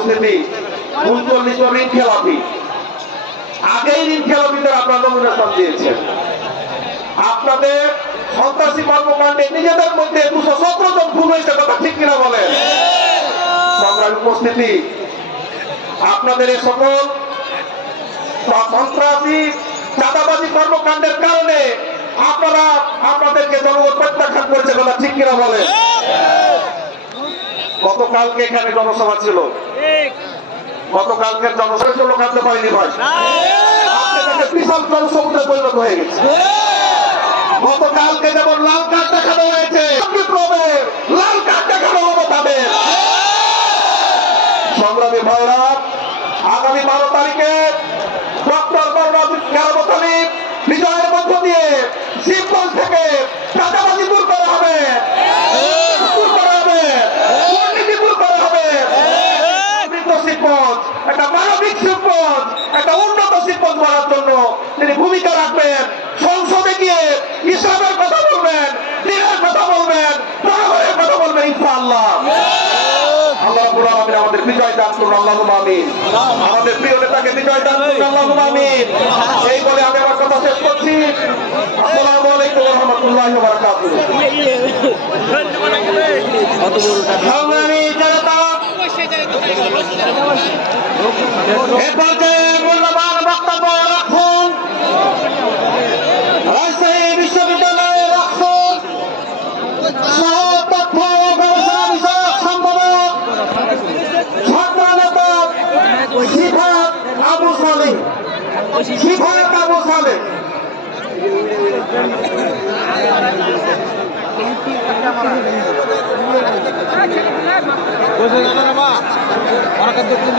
উপস্থিতি 39 জন ঋণ খেলাপি। আগেই ঋণ খেলাপিদের আপনারা নমিনেশন দিয়েছেন। আপনাদের সন্ত্রাসী কর্মকাণ্ডে নিজেদের মধ্যে 217 জন খুন হয়েছে, কথা ঠিক কিনা বলেন? সংগ্রামী উপস্থিতি, আপনাদের এই সকল সন্ত্রাসী চাঁদাবাজি কর্মকাণ্ডের কারণে আপনারা আপনাদেরকে জনগণ প্রত্যাখ্যান করছে, কথা ঠিক কিনা বলেন? গতকালকে এখানে জনসভা ছিল, গতকালকে জনসভা লোক আনতে পারিনি ভাই, আপনাদের বিশাল জনসমুদ্রে পরিণত হয়ে গেছে। গতকালকে যেমন লাল কার্ড দেখানো হয়েছে, লাল কার্ড দেখানো হলো তাদের। সংগ্রামী ভাইরা, আগামী 12 তারিখে ডক্টর বিজয়ের মধ্য দিয়ে শিবগঞ্জ থেকে চাঁদাবাজি দূর করা হবে, দুর্নীতি দূর করা হবে। শিবগঞ্জ একটা মানবিক শিবগঞ্জ, একটা উন্নত শিবগঞ্জ করার জন্য তিনি ভূমিকা রাখবেন। সংসদে গিয়ে ইসলামের কথা বলবেন, দিনের কথা বলবেন, জনগণের কথা বলবেন, ইনশাআল্লাহ। আল্লাহ রাব্বুল আলামিন আমাদের বিজয় দান করুন, আল্লাহুম্মা আমিন। আমাদের প্রিয় নেতাকে বিজয় দান করুন, আল্লাহুম্মা আমিন। এই বলে আমি আমার কথা শেষ করছি। আসসালামু আলাইকুম ওয়া রাহমাতুল্লাহি ওয়া বারাকাতুহু। সংগ্রামী জনতা, এ পর্যায়ে মূল্যবান বক্তব্য রাখুন রাজশাহী বিশ্ববিদ্যালয়ের রাখুন তথ্য গবেষণা বিষয়ক সম্পাদক ছাত্র নেতা শিফাত আবু সালেহ। শিফাত আবু সালেহ।